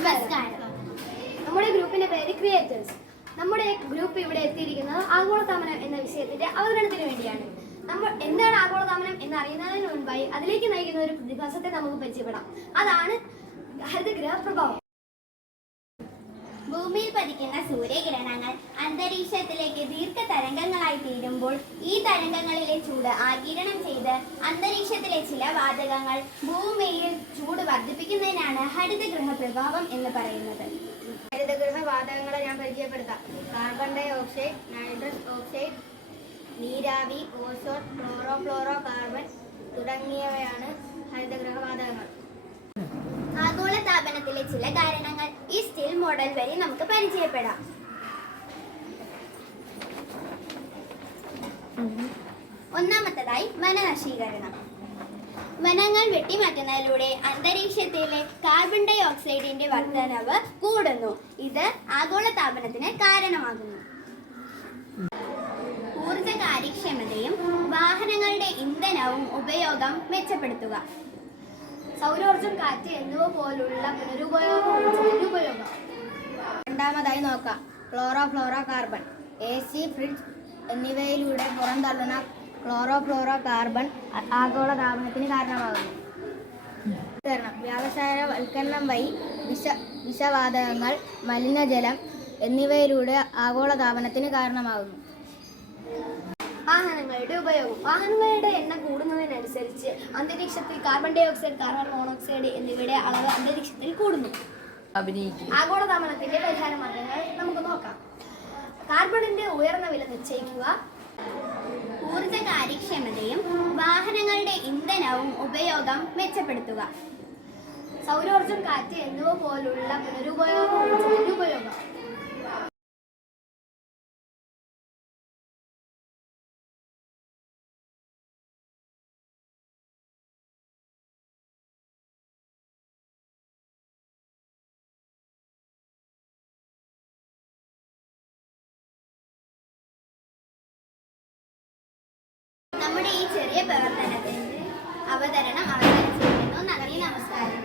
നമസ്കാരം. നമ്മുടെ ഗ്രൂപ്പിന്റെ പേര് ക്രിയേറ്റേഴ്സ്. നമ്മുടെ ഗ്രൂപ്പ് ഇവിടെ എത്തിയിരിക്കുന്നത് ആഗോളതാപനം എന്ന വിഷയത്തിന്റെ അവതരണത്തിന് വേണ്ടിയാണ്. നമ്മൾ എന്താണ് ആഗോളതാപനം എന്ന് അറിയുന്നതിന് മുൻപായി അതിലേക്ക് നയിക്കുന്ന ഒരു പ്രതിഭാസത്തെ നമുക്ക് പരിചയപ്പെടാം. അതാണ് ഹരിതഗൃഹ പ്രഭാവം. ഭൂമിയിൽ പതിക്കുന്ന സൂര്യകിരണങ്ങൾ അന്തരീക്ഷത്തിലേക്ക് ദീർഘതരംഗങ്ങളായി തീരുമ്പോൾ ഈ തരംഗങ്ങളിലെ ചൂട് ആഗിരണം ചെയ്ത് അന്തരീക്ഷത്തിലെ ചില വാതകങ്ങൾ ഭൂമിയിൽ ചൂട് വർദ്ധിപ്പിക്കുന്നതിനാണ് ഹരിതഗൃഹ പ്രഭാവം എന്ന് പറയുന്നത്. ഹരിതഗൃഹ വാതകങ്ങളെ ഞാൻ പരിചയപ്പെടുത്താം. Carbon dioxide, nitrous oxide, നീരാവി, ഓസോൺ, ക്ലോറോ കാർബൺ തുടങ്ങിയവയാണ് ഹരിതഗൃഹ വാതകങ്ങൾ. ആഗോളതാപനത്തിലെ ചില കാരണങ്ങൾ ഈ സ്റ്റിൽ മോഡൽ വഴി നമുക്ക് പരിചയപ്പെടാം. ഒന്നാമത്തേതായി വനനശീകരണം. വനങ്ങൾ വെട്ടിമാറ്റുന്നതിലൂടെ അന്തരീക്ഷത്തിലെ കാർബൺ ഡൈ ഓക്സൈഡിന്റെ വർധനവ് കൂടുന്നു. ഇത് ആഗോളതാപനത്തിന് കാരണമാകുന്നു. ഊർജ കാര്യക്ഷമതയും വാഹനങ്ങളുടെ ഇന്ധനവും ഉപയോഗം മെച്ചപ്പെടുത്തുക. സൗരോർജം, കാറ്റ് എന്നിവ പോലുള്ള പുനരുപയോഗം. രണ്ടാമതായി നോക്കാം ക്ലോറോ കാർബൺ. AC, ഫ്രിഡ്ജ് എന്നിവയിലൂടെ പുറന്തള്ളുന്ന ക്ലോറോ കാർബൺ ആഗോളതാപനത്തിന് കാരണമാകുന്നു. വ്യാവസായവൽക്കരണം വഴി വിഷവാതകങ്ങൾ, മലിനജലം എന്നിവയിലൂടെ ആഗോളതാപനത്തിന് കാരണമാകുന്നു. വാഹനങ്ങളുടെ ഉപയോഗം. വാഹനങ്ങളുടെ എണ്ണം കൂടുന്നതിനനുസരിച്ച് അന്തരീക്ഷത്തിൽ carbon dioxide, carbon monoxide എന്നിവയുടെ അളവ് അന്തരീക്ഷത്തിൽ കൂടുന്നു. ആഗോളതാപനത്തിന്റെ പരിഹാര മാർഗങ്ങൾ നമുക്ക് നോക്കാം. കാർബണിന്റെ ഉയർന്ന വില നിശ്ചയിക്കുക. ഊർജ കാര്യക്ഷമതയും വാഹനങ്ങളുടെ ഇന്ധനവും ഉപയോഗം മെച്ചപ്പെടുത്തുക. സൗരോർജം, കാറ്റ് എന്നിവ പോലുള്ള പുനരുപയോഗം. നമ്മുടെ ഈ ചെറിയ പ്രവർത്തനത്തിന്റെ അവതരിച്ചിരിക്കുന്നു. നന്ദി, നമസ്കാരം.